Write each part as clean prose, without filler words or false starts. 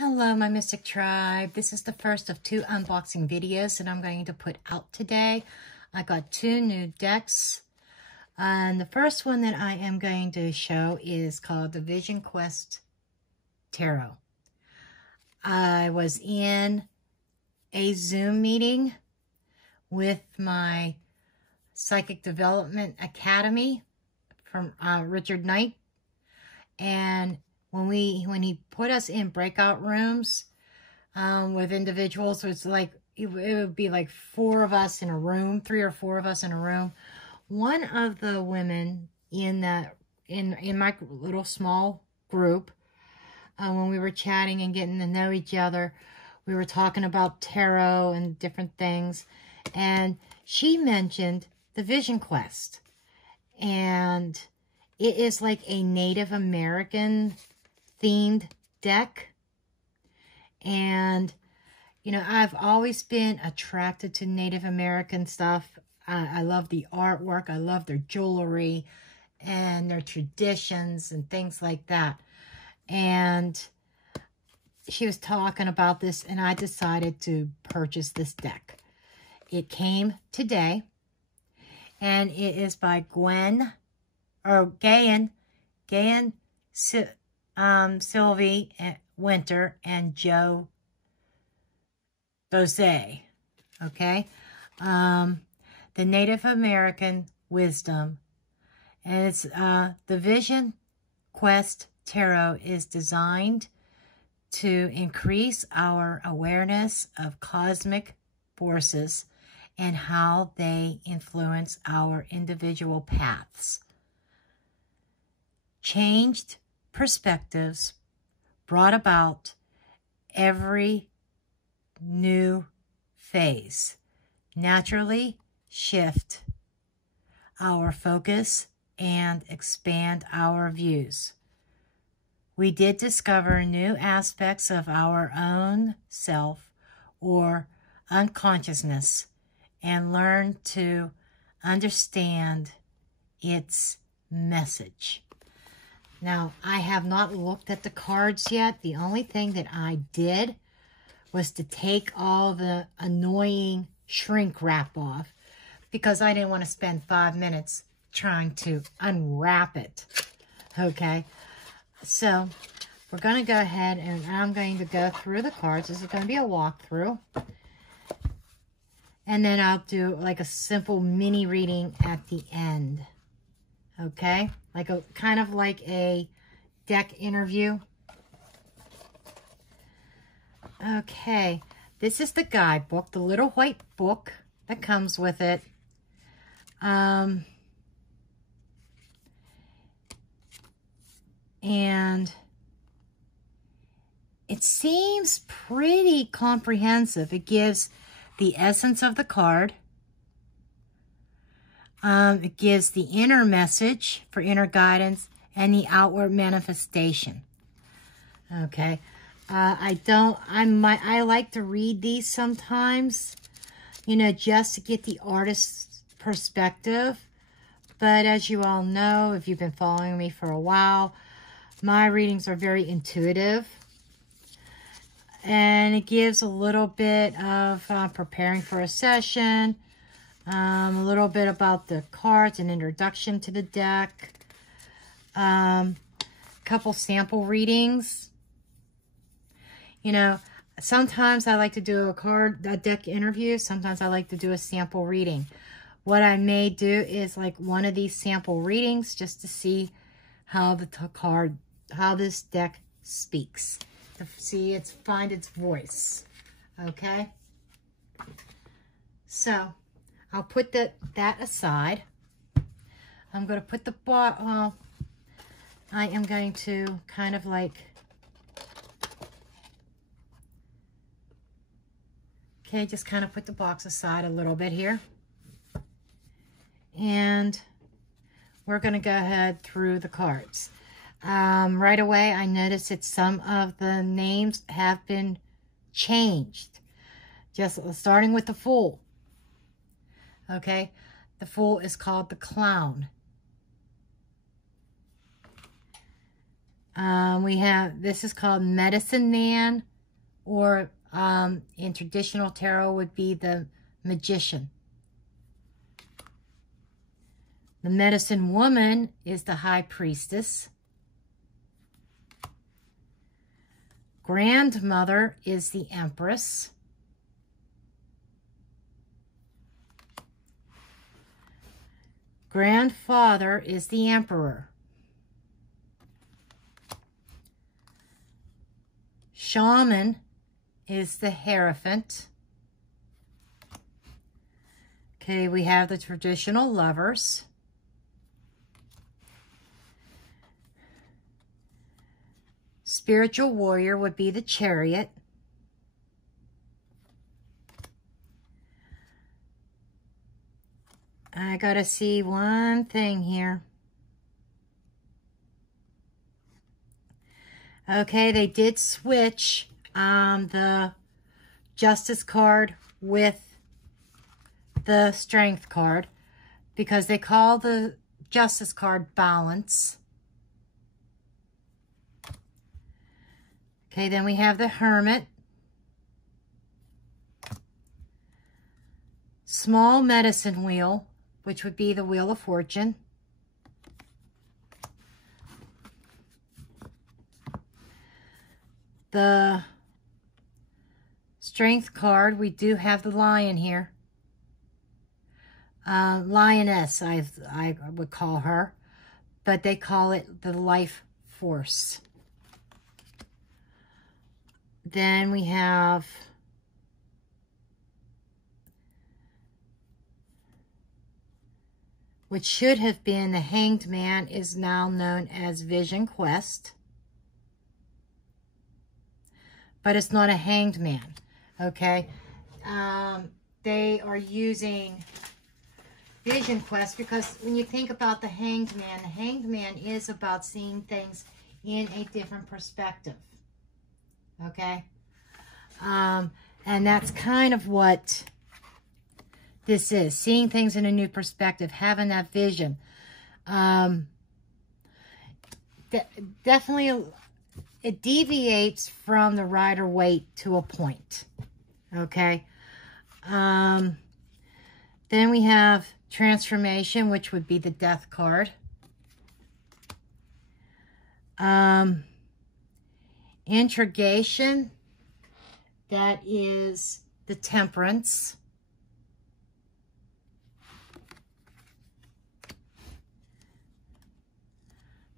Hello, my Mystic Tribe. This is the first of 2 unboxing videos that I'm going to put out today. I got 2 new decks. And the first one that I am going to show is called the Vision Quest Tarot. I was in a Zoom meeting with my Psychic Development Academy from Richard Knight. And when he put us in breakout rooms with individuals, so it's like it would be like 4 of us in a room, 3 or 4 of us in a room. One of the women in my little small group, when we were chatting and getting to know each other, we were talking about tarot and different things, and she mentioned the Vision Quest, and it is like a Native American themed deck. And you know, I've always been attracted to Native American stuff. I love the artwork, I love their jewelry and their traditions and things like that. And she was talking about this, and I decided to purchase this deck. It came today, and it is by Gayan Sylvie Winter and Joe Bose. Okay. The Native American Wisdom. And it's the Vision Quest Tarot is designed to increase our awareness of cosmic forces and how they influence our individual paths. Changed perspectives brought about every new phase. Naturally shift our focus and expand our views. We did discover new aspects of our own self or unconsciousness and learn to understand its message. Now, I have not looked at the cards yet. The only thing that I did was to take all the annoying shrink wrap off because I didn't want to spend 5 minutes trying to unwrap it. Okay, so we're going to go ahead and I'm going to go through the cards. This is going to be a walkthrough. And then I'll do like a simple mini reading at the end. Okay, like a kind of like a deck interview. Okay, this is the guidebook, the little white book that comes with it. And it seems pretty comprehensive. It gives the essence of the card. It gives the inner message for inner guidance and the outward manifestation. Okay. I like to read these sometimes, you know, just to get the artist's perspective. But as you all know, if you've been following me for a while, my readings are very intuitive. And it gives a little bit of preparing for a session, a little bit about the cards, an introduction to the deck, couple sample readings. You know, sometimes I like to do a deck interview. Sometimes I like to do a sample reading. What I may do is like one of these sample readings just to see how how this deck speaks. To see find its voice. Okay. So I'll put that aside. I'm going to put the I am going to kind of like, okay, just kind of put the box aside a little bit here. And we're going to go ahead through the cards. Right away, I noticed that some of the names have been changed. Just starting with the Fool. Okay, the Fool is called the Clown. We have, this is called Medicine Man, or in traditional tarot would be the Magician. The Medicine Woman is the High Priestess. Grandmother is the Empress. Grandfather is the Emperor. Shaman is the Hierophant. Okay, we have the traditional lovers. Spiritual warrior would be the Chariot. I gotta see one thing here. Okay, they did switch the Justice card with the Strength card because they call the Justice card Balance. Okay, then we have the Hermit. Small Medicine Wheel, which would be the Wheel of Fortune. The Strength card, we do have the Lion here. Lioness, I would call her, but they call it the Life Force. Then we have which should have been the Hanged Man is now known as Vision Quest. But it's not a Hanged Man, okay? They are using Vision Quest because when you think about the Hanged Man is about seeing things in a different perspective, okay? And that's kind of what this is, seeing things in a new perspective, having that vision. Definitely, it deviates from the Rider-Waite to a point, okay? Then we have Transformation, which would be the Death card. Intrigation, that is the Temperance.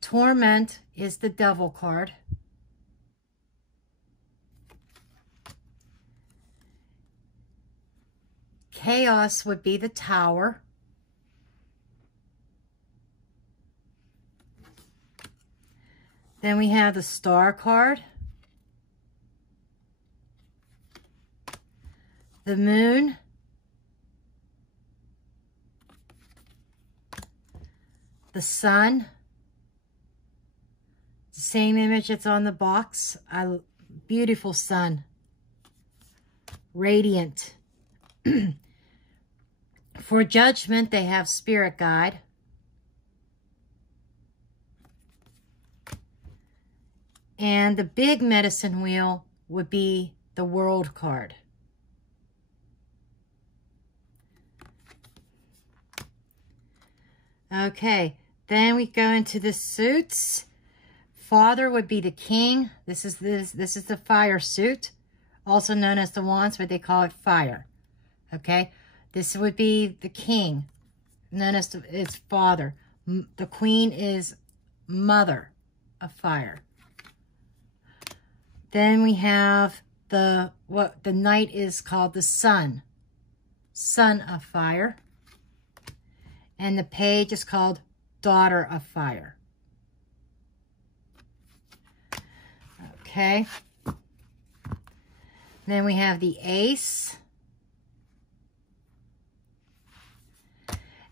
Torment is the Devil card. Chaos would be the Tower. Then we have the Star card. The Moon. The Sun. The same image that's on the box. Beautiful sun. Radiant. For Judgment, they have Spirit Guide. And the big medicine wheel would be the World card. Okay, then we go into the suits. Father would be the King. This is the Fire suit, also known as the Wands, but they call it Fire. Okay, this would be the King, known as its Father. The Queen is Mother of Fire. Then we have the Knight is called the Sun, Son of Fire, and the Page is called Daughter of Fire. Okay. Then we have the Ace.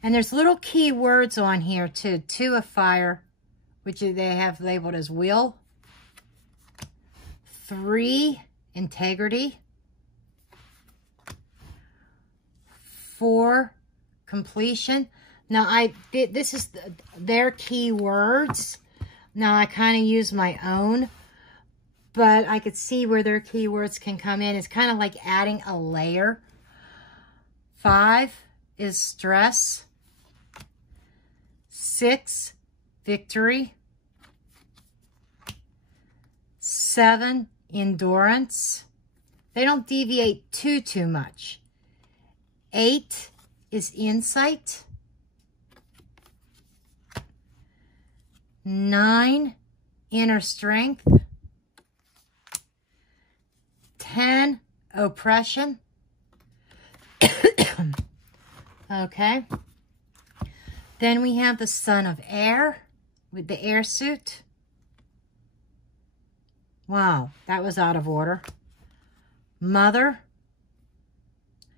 And there's little key words on here too. 2 of Fire, which they have labeled as Will. 3, Integrity. 4, Completion. Now, this is their key words. Now, I kind of use my own. but I could see where their keywords can come in. It's kind of like adding a layer. 5 is stress. 6, victory. 7, endurance. They don't deviate too much. 8 is insight. 9, inner strength. 10, oppression. Okay. Then we have the Son of Air with the air suit. Wow, that was out of order. Mother.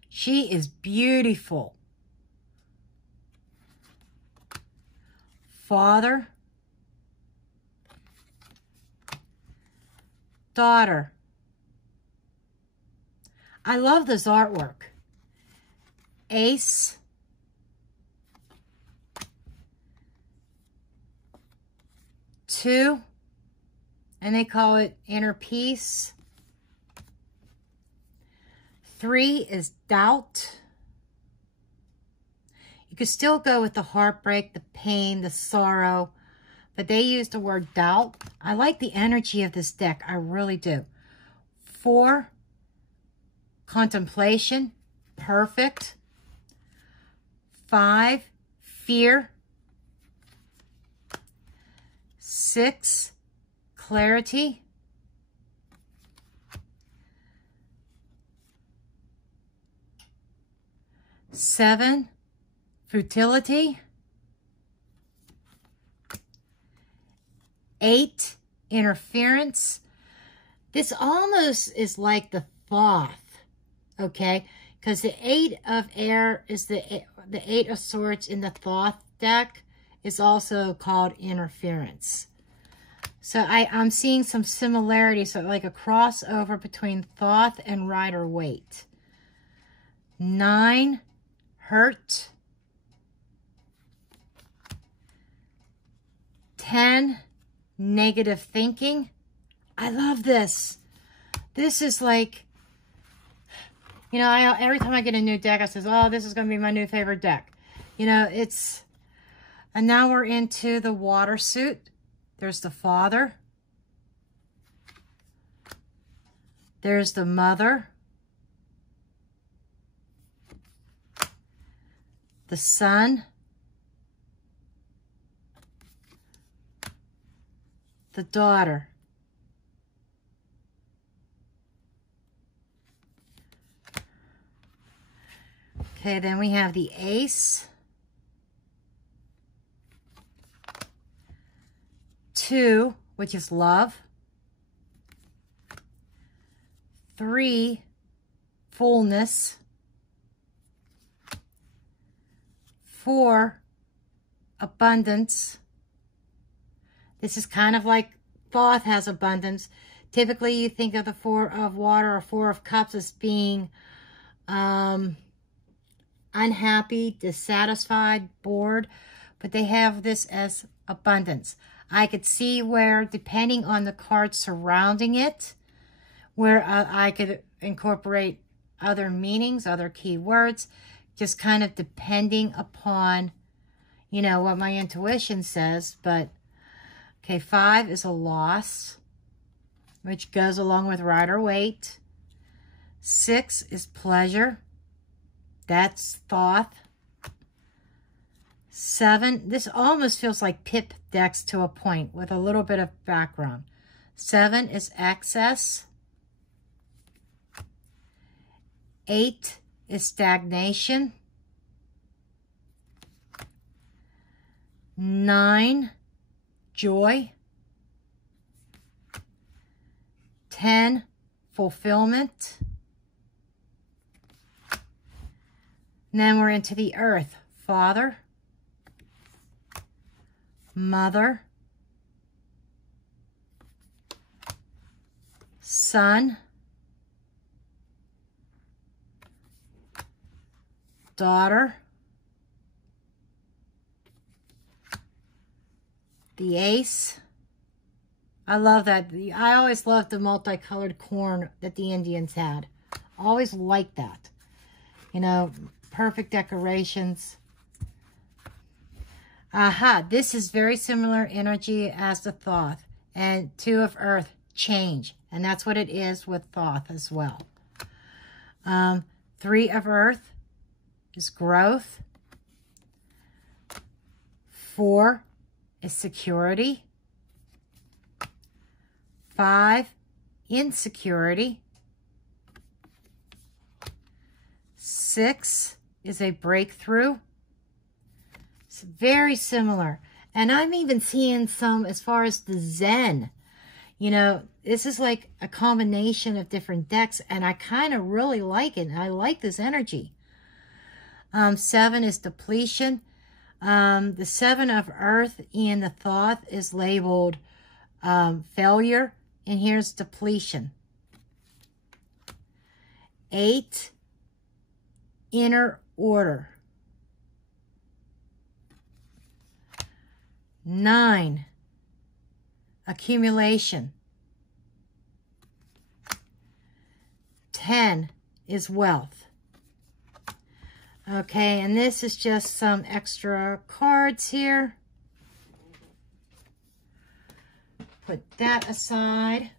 She is beautiful. Father. Daughter. I love this artwork. Ace. Two. And they call it inner peace. 3 is doubt. You could still go with the heartbreak, the pain, the sorrow, but they use the word doubt. I like the energy of this deck. I really do. 4, contemplation. Perfect. 5, fear. 6, clarity. 7, futility. 8, interference. This almost is like the Thoth, okay? Because the 8 of air is the 8 of swords in the Thoth deck is also called interference. So I'm seeing some similarities, so like a crossover between Thoth and Rider-Waite. 9, hurt. 10, negative thinking. I love this. This is like, you know, every time I get a new deck, I says, oh, this is going to be my new favorite deck. You know, and now we're into the water suit. There's the father. There's the mother. The son. The daughter. Okay, then we have the ace. 2, which is love. 3, fullness. 4, abundance. This is kind of like Thoth has abundance. Typically, you think of the 4 of water or 4 of cups as being unhappy, dissatisfied, bored, but they have this as abundance. I could see where, depending on the cards surrounding it, where I could incorporate other meanings, other keywords, just kind of depending upon, you know, what my intuition says. But, okay, 5 is a loss, which goes along with Rider-Waite. 6 is pleasure. That's Thoth. 7, this almost feels like Pip decks to a point with a little bit of background. 7 is excess. 8 is stagnation. 9, joy. 10, fulfillment. And then we're into the earth. Father, mother, son, daughter, the ace, I love that. I always loved the multicolored corn that the Indians had. Always liked that. You know, perfect decorations. Aha, this is very similar energy as the Thoth. And 2 of Earth, change. And that's what it is with Thoth as well. 3 of Earth is growth. 4 is security. 5, insecurity. 6 is a breakthrough. It's very similar. And I'm even seeing some as far as the Zen. You know, this is like a combination of different decks, and I kind of really like it. I like this energy. 7 is depletion. The 7 of Earth in the Thoth is labeled failure, and here's depletion. 8, inner order. 9, accumulation. 10 is wealth. Okay, and this is just some extra cards here. Put that aside.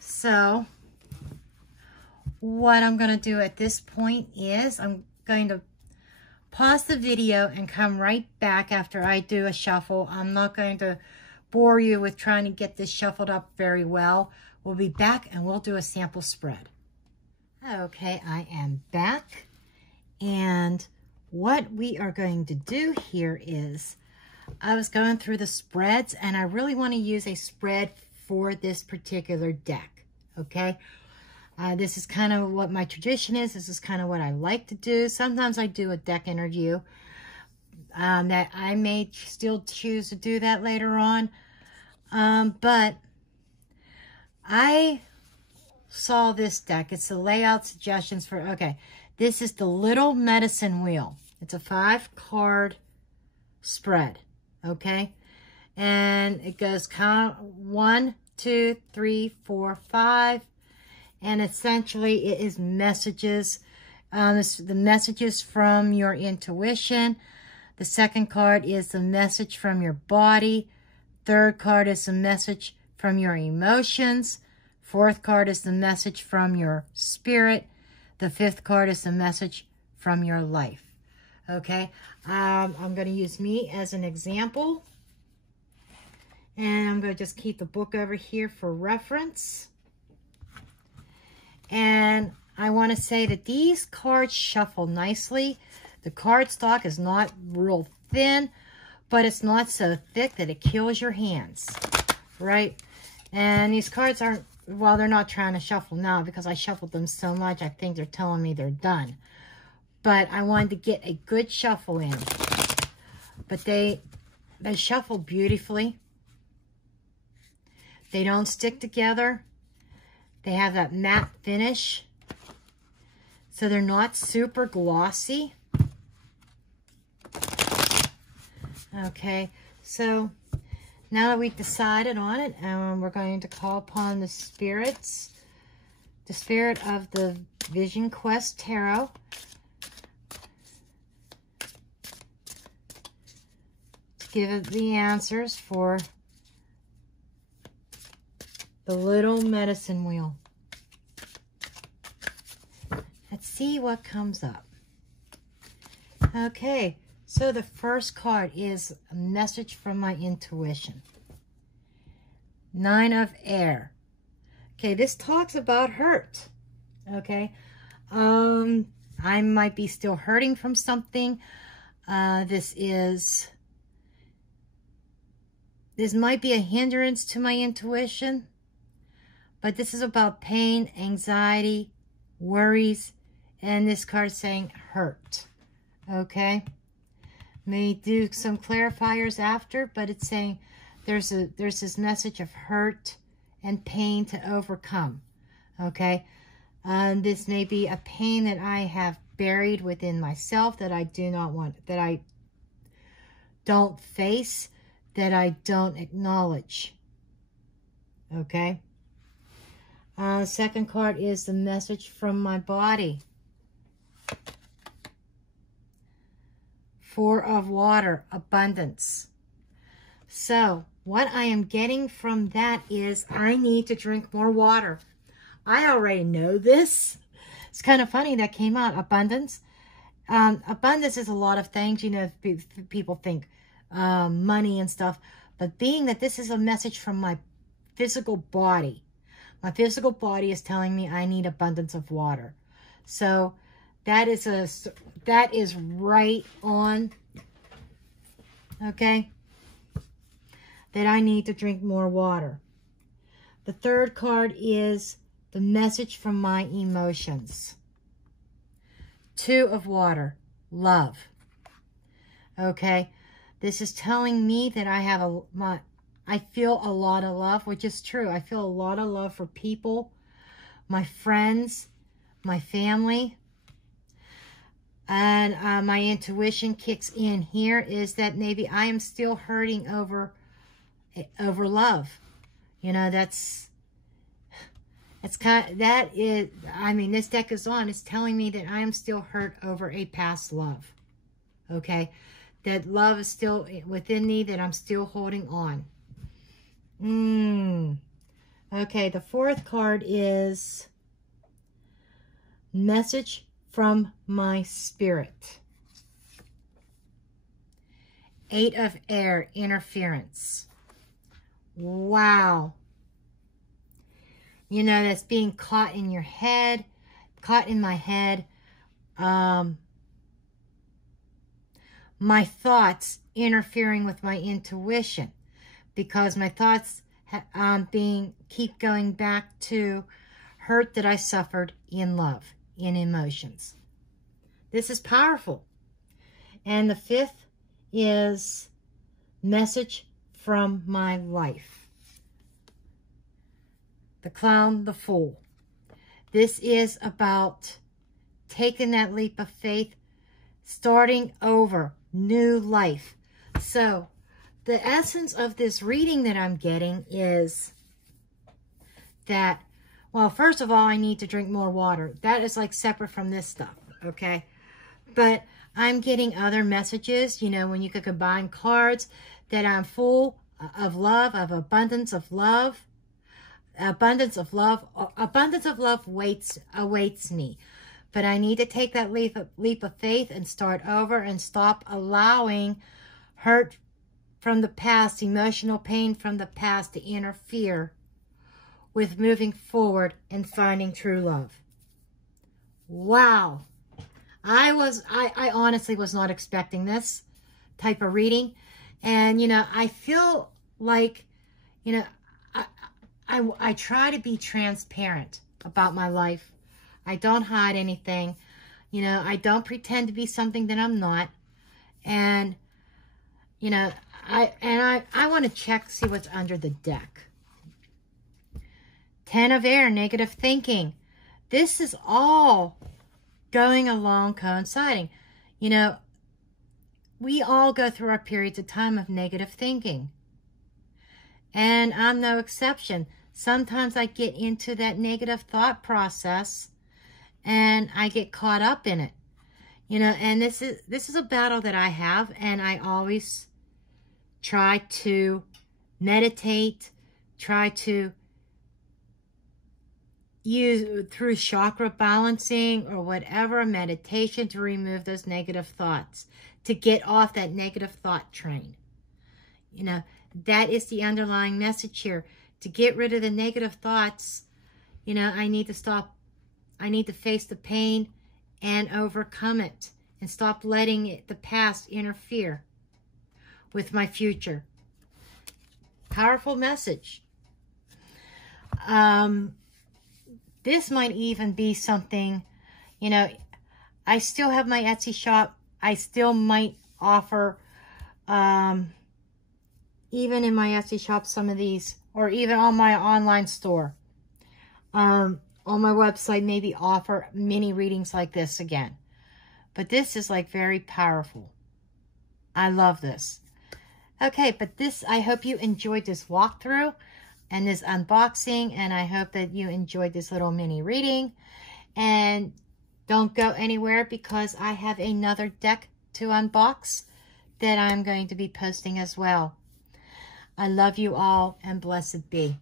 So, what I'm going to do at this point is I'm going to pause the video and come right back after I do a shuffle. I'm not going to bore you with trying to get this shuffled up very well. We'll be back and we'll do a sample spread. Okay, I am back. And what we are going to do here is, I was going through the spreads and I really want to use a spread for this particular deck. Okay. This is kind of what my tradition is. This is kind of what I like to do. Sometimes I do a deck interview that I may still choose to do that later on. But I saw this deck. It's the layout suggestions for, okay, this is the Little Medicine Wheel. It's a 5-card spread, okay? And it goes 1, 2, 3, 4, 5. And essentially, it is messages. The messages from your intuition. The second card is the message from your body. Third card is the message from your emotions. Fourth card is the message from your spirit. The fifth card is the message from your life. Okay, I'm going to use me as an example. And I'm going to just keep the book over here for reference. And I want to say that these cards shuffle nicely. The card stock is not real thin, but it's not so thick that it kills your hands, right? And these cards aren't, well, they're not trying to shuffle now because I shuffled them so much, I think they're telling me they're done. But I wanted to get a good shuffle in. But they shuffle beautifully. They don't stick together. They have that matte finish. So they're not super glossy. Okay, so now that we've decided on it, we're going to call upon the spirits, the spirit of the Vision Quest Tarot, to give it the answers for the Little Medicine Wheel. Let's see what comes up. Okay, so the first card is a message from my intuition. 9 of Air. Okay, this talks about hurt. Okay, I might be still hurting from something. This might be a hindrance to my intuition. But this is about pain, anxiety, worries, and this card is saying hurt. Okay? May do some clarifiers after, but it's saying there's this message of hurt and pain to overcome. Okay? This may be a pain that I have buried within myself that I do not want, that I don't face, that I don't acknowledge. Okay. Second card is the message from my body. Four of water, abundance. So what I am getting from that is I need to drink more water. I already know this. It's kind of funny that came out, abundance. Abundance is a lot of things, you know, people think money and stuff. But being that this is a message from my physical body, my physical body is telling me I need abundance of water. So that is right on, okay, that I need to drink more water. The third card is the message from my emotions. Two of water, love. Okay, this is telling me that I feel a lot of love, which is true. I feel a lot of love for people, my friends, my family. And my intuition kicks in here is that maybe I am still hurting over love. You know, it's kind of, that is, I mean, this deck is on. It's telling me that I am still hurt over a past love. Okay? That love is still within me, that I'm still holding on. Okay, the fourth card is message from my spirit. Eight of air, interference. Wow. You know, that's being caught in your head, caught in my head. My thoughts interfering with my intuition, because my thoughts keep going back to hurt that I suffered in love, in emotions. This is powerful. And the fifth is message from my life. The clown, the fool. This is about taking that leap of faith, starting over, new life. So the essence of this reading that I'm getting is that, well, first of all, I need to drink more water. That is like separate from this stuff, okay? But I'm getting other messages, you know, when you could combine cards, that I'm full of love, of abundance of love. Abundance of love awaits me. But I need to take that leap of faith and start over and stop allowing hurt from the past, emotional pain from the past to interfere with moving forward and finding true love. Wow. I honestly was not expecting this type of reading. And, you know, I feel like, you know, I try to be transparent about my life. I don't hide anything. You know, I don't pretend to be something that I'm not. And, you know, I want to check, see what's under the deck. 10 of air, negative thinking. This is all going along, coinciding. You know, we all go through our periods of time of negative thinking. And I'm no exception. Sometimes I get into that negative thought process and I get caught up in it. You know, and this is a battle that I have, and I always try to meditate, try to use through chakra balancing or whatever, meditation, to remove those negative thoughts, to get off that negative thought train. You know, that is the underlying message here. To get rid of the negative thoughts, you know, I need to stop. I need to face the pain and overcome it and stop letting the past interfere with my future. Powerful message. This might even be something, you know, I still have my Etsy shop. I still might offer, even in my Etsy shop, some of these, or even on my online store. On my website, maybe offer mini readings like this again. But this is like very powerful. I love this. Okay, but this, I hope you enjoyed this walkthrough and this unboxing, and I hope that you enjoyed this little mini reading. And don't go anywhere because I have another deck to unbox that I'm going to be posting as well. I love you all, and blessed be.